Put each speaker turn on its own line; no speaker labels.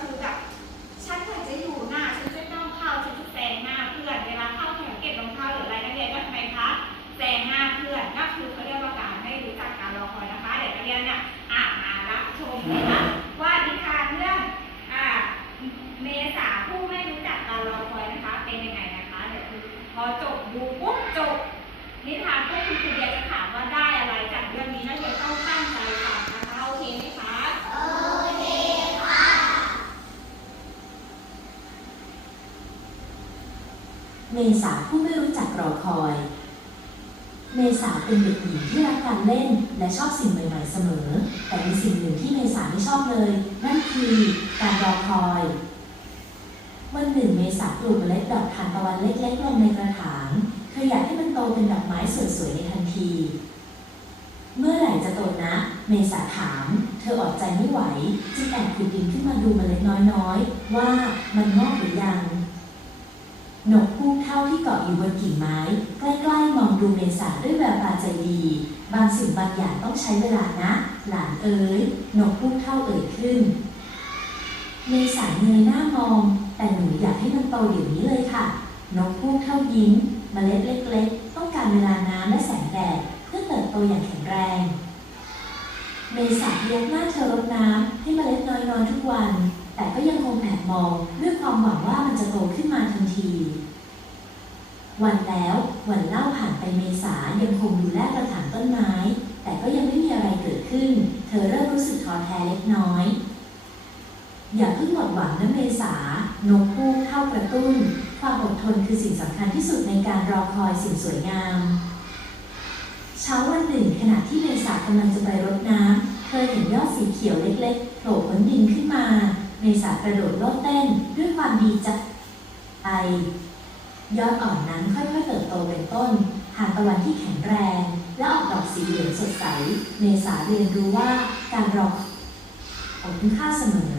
คือแบบฉันคยาจะอยู่หน้าฉันจะต้องเข้าฉันจะแซงหน้าเพื่อนเวลาเข้าแถวเก็บรองเท้าหรืออะไรนักเรียนก็ทำไมคะแซงหน้าเพื่อนก็คือเขาเรียกว่าการไม่รู้จักการรอคอยนะคะเด็กนักเรียนเนี่ยอ่านมารับชมนะว่านิทานเรื่องอ่าเมษาผู้ไม่รู้จักการรอคอยนะคะ เป็นยังไงนะคะเดี๋ยวพอจบบูปุ๊บจบ
เมษาผู้ไม่รู้จักรอคอย เมษาเป็นเด็กหญิงที่รักการเล่นและชอบสิ่งใหม่ๆเสมอ แต่มีสิ่งหนึ่งที่เมษาไม่ชอบเลย นั่นคือการรอคอย วันหนึ่งเมษาปลูกเมล็ดดอกทานตะวันเล็กๆลงในกระถาง เธออยากให้มันโตเป็นดอกไม้สวยๆในทันที เมื่อไหร่จะโตนะ เมษาถาม เธออดใจไม่ไหว จึงแอบขุดดินขึ้นมาดูเมล็ดน้อยๆ ว่ามันงอกหรือยัง เท่าที่เกาะอยู่บนกิ่งไม้ ใกล้ๆ มองดูเมษาด้วยแววตาใจดี บางสิ่งบางอย่างต้องใช้เวลานะ หลานเอ๋ยนกฮูกเท่าเอ่ยขึ้น เมษาเงยหน้ามอง แต่หนูอยากให้มันโตเดี๋ยวนี้เลยค่ะ นกฮูกเท่ายิ้มเมล็ดเล็ก ๆ ต้องการเวลาน้ำและแสงแดดเพื่อเติบโตอย่างแข็งแรง เมษาพยักหน้าเธอรดน้ำให้เมล็ดน้อยๆทุกวัน แต่ก็ยังคงแอบมองด้วยความหวังว่ามันจะโตขึ้นมาทันที วันแล้ววันเล่าผ่านไปเมษา ยังคงดูแลกระถางต้นไม้ แต่ก็ยังไม่มีอะไรเกิดขึ้น เธอเริ่มรู้สึกท้อแท้เล็กน้อย อย่าเพิ่งหมดหวังนะเมษานกฮูกเข้ากระตุ้น ความอดทนคือสิ่งสำคัญที่สุดในการรอคอยสิ่งสวยงาม เช้าวันหนึ่งขณะที่เมษากำลังจะไปรดน้ำเธอเห็นยอดสีเขียวเล็กๆโผล่พ้นดินขึ้นมา เมษากระโดดโลดเต้นด้วยความดีใจยอดอ่อนนั้นค่อยๆเติบโตเป็นต้น ทานตะวันที่แข็งแรง และออกดอกสีเหลืองสดใส เมษาเรียนรู้ว่าการรอคอยคุณค่าเสมอ